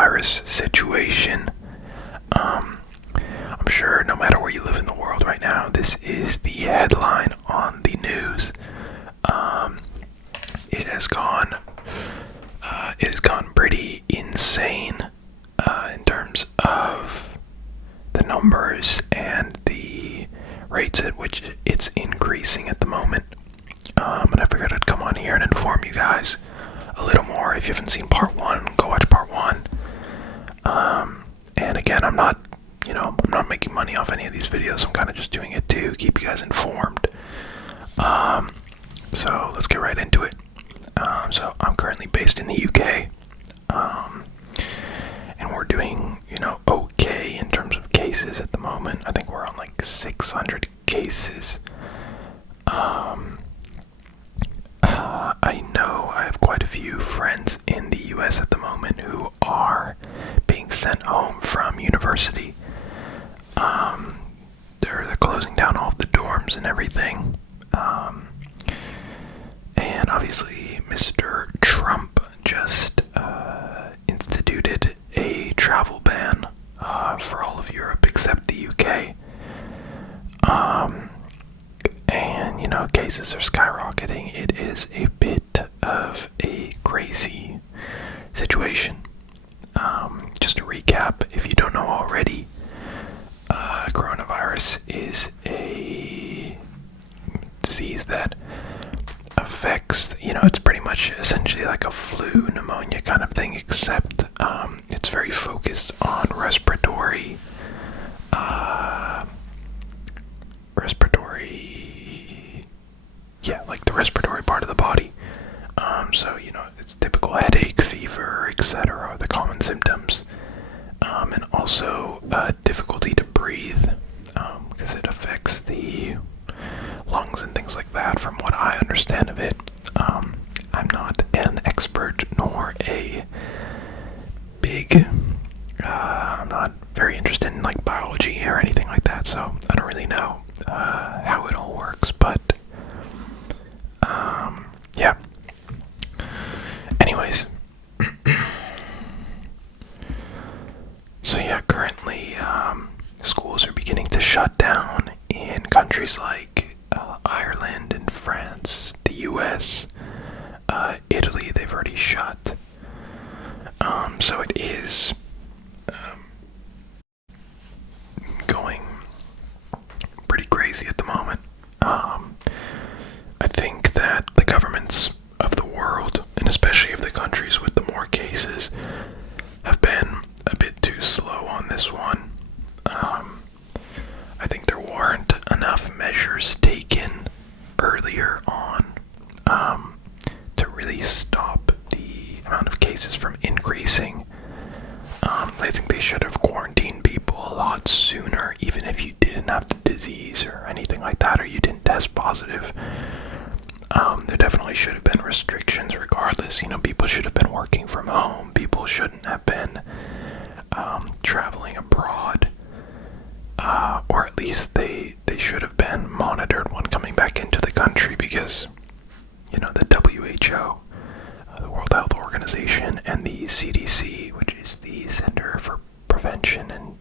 coronavirus situation. I'm sure no matter where you live in the world right now, this is the headline on the news. It has gone pretty insane in terms of the numbers and the rates at which it's increasing at the moment. And I figured I'd come on here and inform you guys a little more. If you haven't seen part one, go watch part one. And again, I'm not making money off any of these videos. I'm kind of just doing it to keep you guys informed. So let's get right into it. So I'm currently based in the UK. And we're doing, okay in terms of cases at the moment. I think we're on like 600 cases. I know I have quite a few friends in the US at the moment who are being sent home from university. They're closing down all of the dorms and everything. And obviously Mr. Trump just instituted a travel ban for all of Europe except the UK. And cases are skyrocketing. It is a bit of a crazy situation. Just to recap, if you don't know already, coronavirus is a disease that affects, it's pretty much essentially like a flu, pneumonia kind of thing, except it's very focused on respiratory, like the respiratory part of the body. So, it's typical headache, fever, etc. are the common symptoms. And also difficulty to breathe, because it affects the lungs and things like that, from what I understand of it. I'm not an expert nor a big, I'm not very interested in like biology or anything like that, so I don't really know how it all works, but yeah. Anyways, so yeah, currently schools are beginning to shut down in countries like Ireland and France, the US, Italy. They've already shut. So it is going pretty crazy at the moment. I think that the governments of the world, and especially of the countries with the more cases, have been a bit too slow on this one. I think there weren't enough measures taken earlier on to really stop the amount of cases from increasing. I think they should have quarantined people a lot sooner, even if you didn't have the disease or anything like that, or you didn't test positive. There definitely should have been restrictions regardless. People should have been working from home. People shouldn't have been traveling abroad. Or at least they should have been monitored when coming back into the country, because, the WHO, the World Health Organization, and the CDC, which is the Center for Prevention and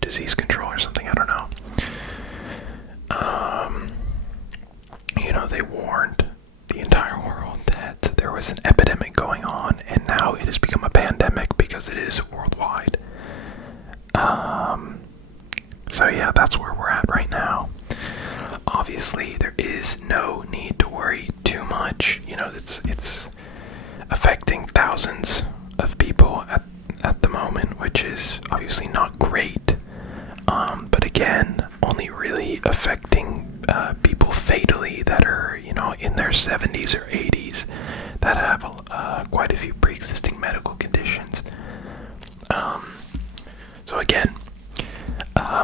Disease Control or something, I don't know. They warned the entire world that there was an epidemic going on, and now it has become a pandemic because it is worldwide. So yeah, that's where we're at right now. Obviously, there is no need to worry too much. It's affecting thousands of people at the moment, which is obviously not great. But again, only really affecting people fatally that are, in their 70s or 80s, that have quite a few pre-existing medical conditions. So again,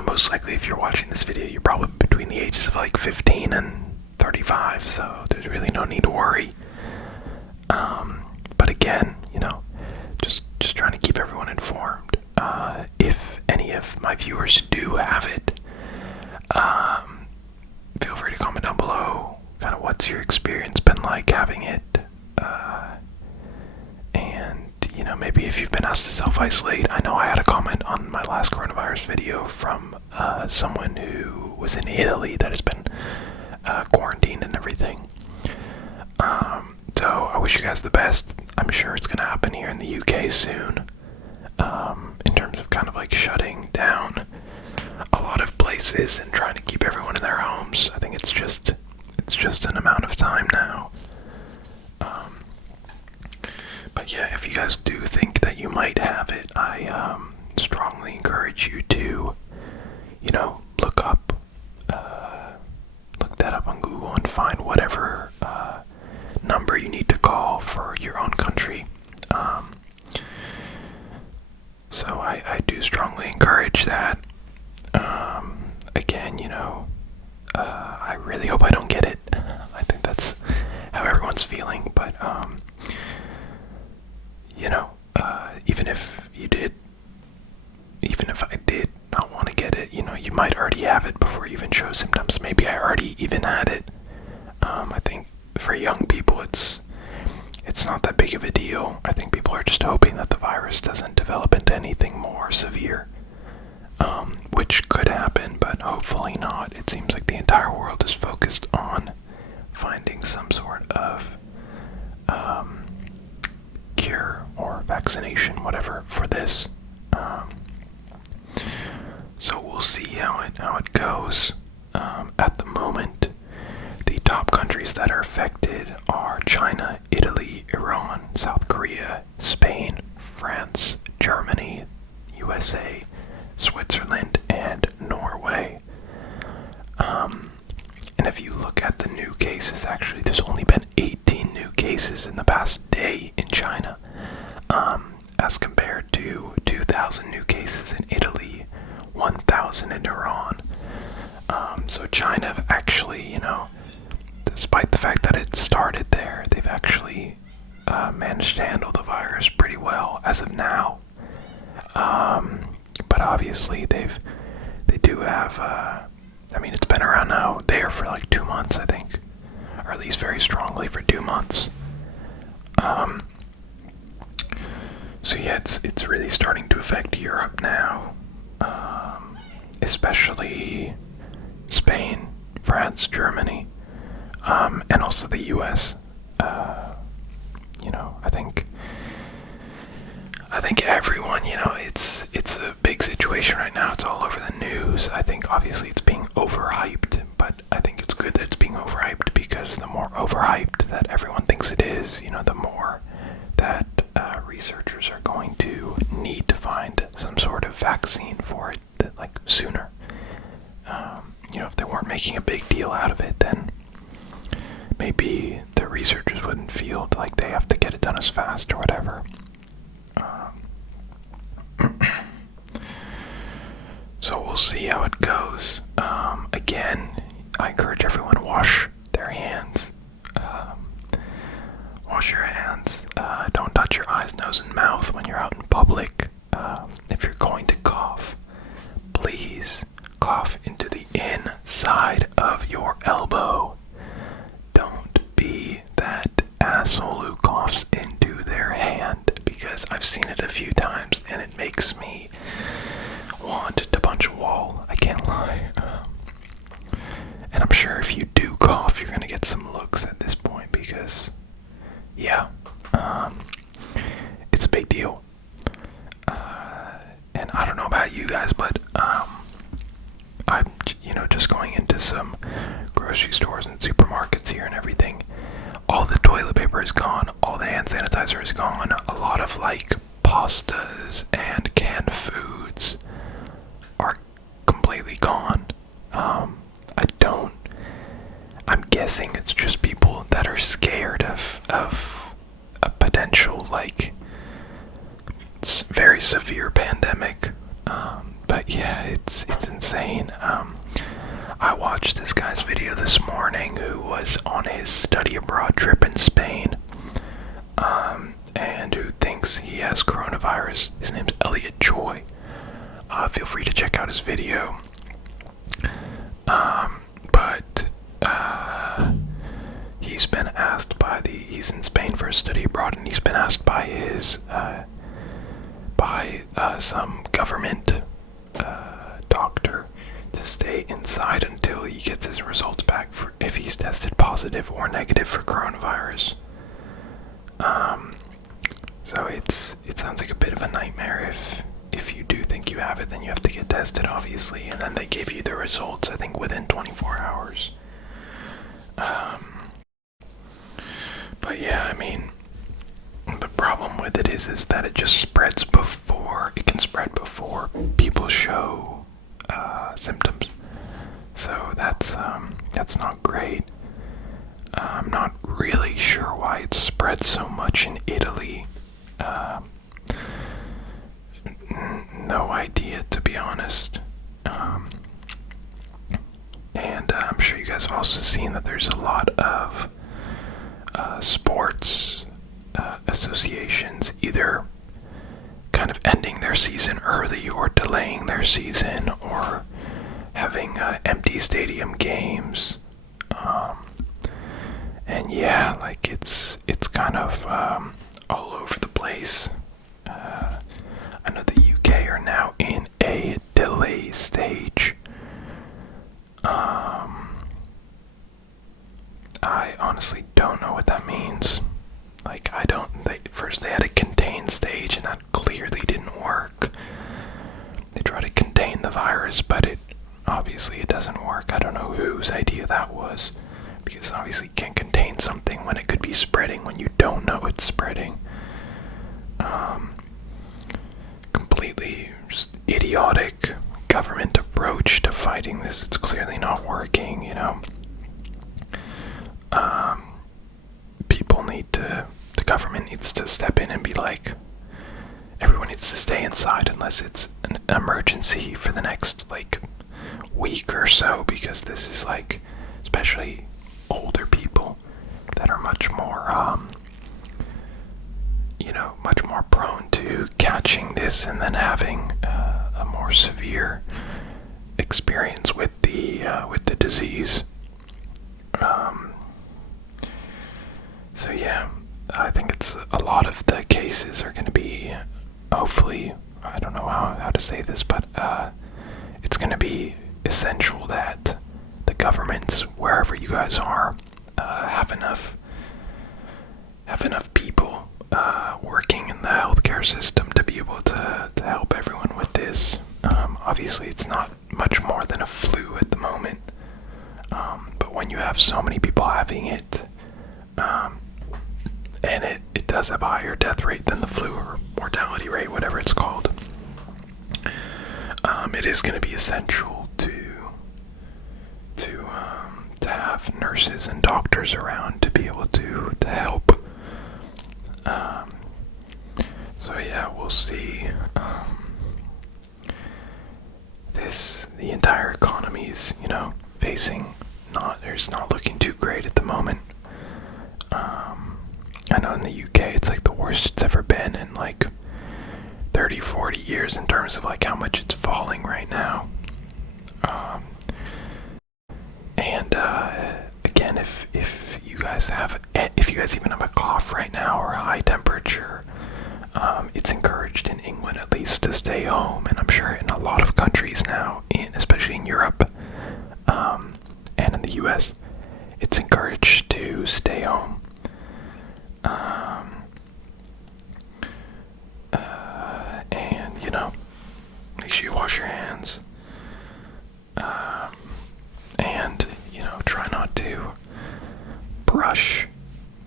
most likely if you're watching this video, you're probably between the ages of like 15 and 35, so there's really no need to worry. But again, just trying to keep everyone informed. If any of my viewers do have it, feel free to comment down below, kind of what's your experience been like having it, and maybe if you've been asked to self-isolate. I know I had a comment on my last coronavirus video from someone who was in Italy that has been quarantined and everything. So I wish you guys the best. I'm sure it's going to happen here in the UK soon, in terms of kind of like shutting down a lot of places and trying to keep everyone in their homes. I think it's just an amount of time now. But yeah, if you guys do think that you might have it, I strongly encourage you to, look that up on Google and find whatever number you need to call for your own country. So I do strongly encourage that. Again, I really hope I don't get it. I think that's how everyone's feeling, but even if I did not want to get it, you might already have it before you even show symptoms. Maybe I already even had it. I think for young people, it's not that big of a deal. I think people are just hoping that the virus doesn't develop into anything more severe, which could happen, but hopefully not. It seems like the entire world is focused on finding some sort of cure or vaccination, whatever, for this. So we'll see how it goes. At the moment, the top countries that are affected are China, Italy, Iran, South Korea, Spain, France, Germany, USA, Switzerland, and Norway. And if you look at the new cases, actually, there's only been 18 new cases in the past day in China, as compared to 2,000 new cases in Italy, 1,000 in Iran. So China actually, despite the fact that it started there, they've actually managed to handle the virus pretty well as of now. But obviously they do have, it's been around now there for like 2 months, I think, or at least very strongly for 2 months. So yeah, it's really starting to affect Europe now, especially Spain, France, Germany, and also the US. I think everyone, it's a big situation right now. It's all over the news. I think obviously it's being overhyped, but I think it's good that it's being overhyped, because the more overhyped that everyone thinks it is, the more that researchers are going to need to find some sort of vaccine for it, sooner. If they weren't making a big deal out of it, then maybe the researchers wouldn't feel like they have to get it done as fast or whatever. So we'll see how it goes. Again, I encourage everyone to wash their hands. Wash your hands. Don't touch your eyes, nose, and mouth when you're out in public. If you're going to cough, please cough into the inside of your elbow. Don't be that asshole who coughs into their hand, because I've seen it a few times and it makes me want to punch a wall. I can't lie. And I'm sure if you do cough, you're gonna get some looks at this point, because yeah, it's a big deal. And I don't know about you guys, but I'm just going into some grocery stores and supermarkets here and everything. All the toilet paper is gone, all the hand sanitizer is gone, a lot of pastas and canned foods are completely gone. I'm guessing it's just people that are scared of a potential very severe pandemic. But yeah, it's insane. I watched this guy's video this morning who was on his study abroad trip in Spain, and who thinks he has coronavirus. His name's Elliot Joy. Feel free to check out his video. But he's been asked by he's in Spain for a study abroad, and he's been asked by some government doctor to stay inside until he gets his results back for if he's tested positive or negative for coronavirus. So it sounds like a bit of a nightmare. If you do think you have it, then you have to get tested, obviously, and then they give you the results, I think, within 24 hours. But yeah, I mean, the problem with it is that it just spreads it can spread before people show symptoms. So that's not great. I'm not really sure why it spread so much in Italy. No idea, to be honest. And I'm sure you guys have also seen that there's a lot of sports associations either kind of ending their season early or delaying their season or having empty stadium games. And yeah, like it's kind of all over the place. I know the UK are now in a delay stage. I honestly don't know what that means. Like, first they had a contain stage, and that clearly didn't work. They tried to contain the virus, but obviously it doesn't work. I don't know whose idea that was, because obviously you can't contain something when it could be spreading when you don't know it's spreading. Completely just idiotic government approach to fighting this. It's clearly not working, you know. The government needs to step in and be like, everyone needs to stay inside unless it's an emergency for the next, like, week or so, because this is, like, especially older people that are much more, much more prone to catching this and then having a more severe experience with the disease. So yeah, I think it's a lot of the cases are going to be, hopefully, I don't know how to say this, but it's going to be essential that the governments, wherever you guys are, have enough people working in the healthcare system to be able to help everyone with this. Obviously, it's not much more than a flu at the moment, but when you have so many people having it, and it does have a higher death rate than the flu, or mortality rate, whatever it's called, it is going to be essential to have nurses and doctors around to be able to help. So yeah, we'll see. The entire economy's, facing it's not looking too great at the moment. I know in the UK it's like the worst it's ever been in like 30-40 years in terms of like how much it's falling right now. And again, if you guys even have a cough right now or a high temperature, it's encouraged in England at least to stay home, and I'm sure in a lot of countries now, especially in Europe, and in the US, it's encouraged to stay home. And make sure you wash your hands, and try not to brush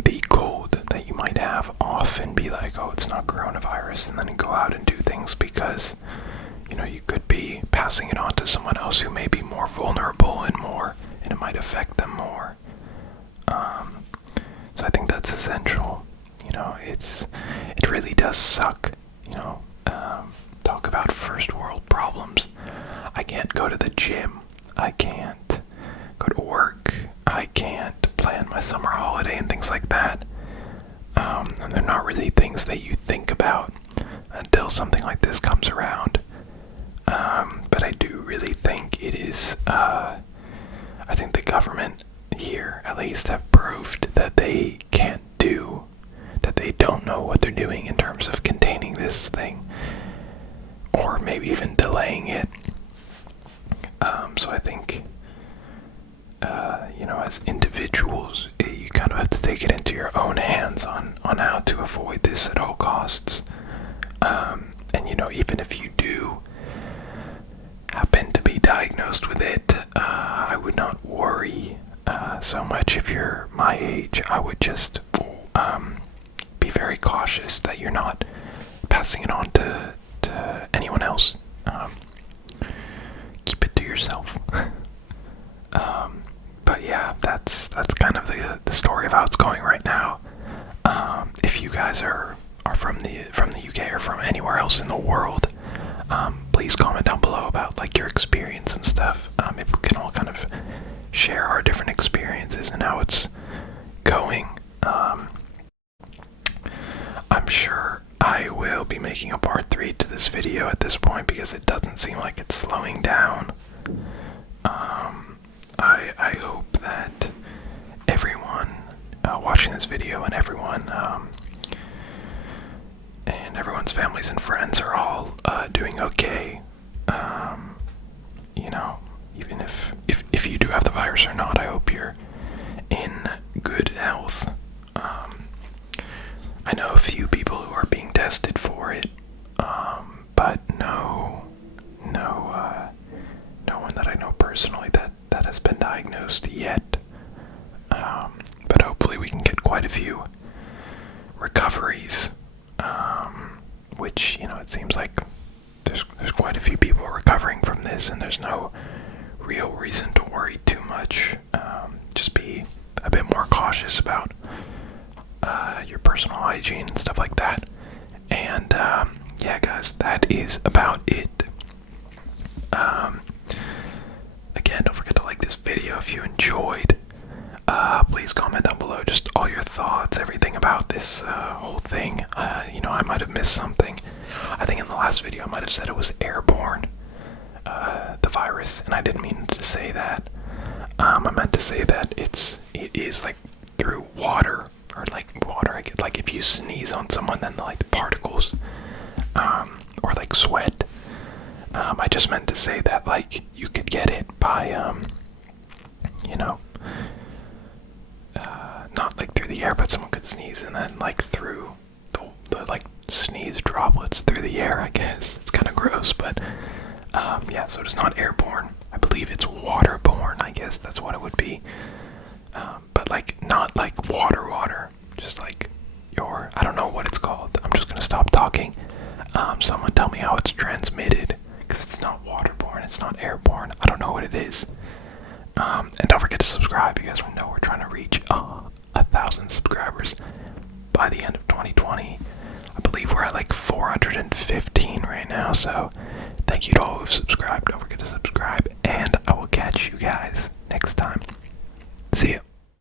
the cold that you might have off and be like, oh, it's not coronavirus, and then go out and do things because you could be passing it on to someone else who may be more vulnerable and it might affect them more. So I think that's essential. It really does suck. Talk about first world problems. I can't go to the gym. I can't go to work. I can't plan my summer holiday and things like that. And they're not really things that you think about until something like this comes around. But I do really think it is, I think the government, here at least have proved that they can't do, that they don't know what they're doing in terms of containing this thing, or maybe even delaying it. So I think, as individuals, you kind of have to take it into your own hands on how to avoid this at all costs. And even if you do happen to be diagnosed with it, I would not worry so much. If you're my age, I would just be very cautious that you're not passing it on to anyone else. Keep it to yourself. But yeah, that's kind of the story of how it's going right now. If you guys are from the UK or from anywhere else in the world, please comment down below about like your experience and stuff. If we can all kind of share our different experiences and how it's going. I'm sure I will be making a part 3 to this video at this point because it doesn't seem like it's slowing down. I hope that everyone watching this video and everyone's families and friends are all doing okay. Even if you do have the virus or not, I hope you're in good health. I know a few people who are being tested for it, but no one that I know personally that has been diagnosed yet. But hopefully we can get quite a few recoveries, which, it seems like there's quite a few people recovering from this, and there's no real reason to worry too much. Just be a bit more cautious about your personal hygiene and stuff like that. And yeah, guys, that is about it. Again, don't forget to like this video if you enjoyed. Please comment down below just all your thoughts, everything about this whole thing. I might have missed something. I think in the last video I might have said it was airborne, the virus, and I didn't mean to say that. I meant to say that it is like through water, or like water. Like if you sneeze on someone, then like the particles, or like sweat. I just meant to say that like you could get it by not like through the air, but someone could sneeze and then like through the like sneeze droplets through the air. I guess it's kind of gross, but yeah. So it's not airborne. I believe it's waterborne. I guess that's what it would be. But like not like water, just like I don't know what it's called. I'm just gonna stop talking. Someone tell me how it's transmitted, because it's not waterborne, it's not airborne. I don't know what it is. And don't forget to subscribe. You guys know we're trying to reach 1,000 subscribers by the end of 2020. I believe we're at like 415 right now. So thank you to all who've subscribed. Don't forget to subscribe, and I will catch you guys next time.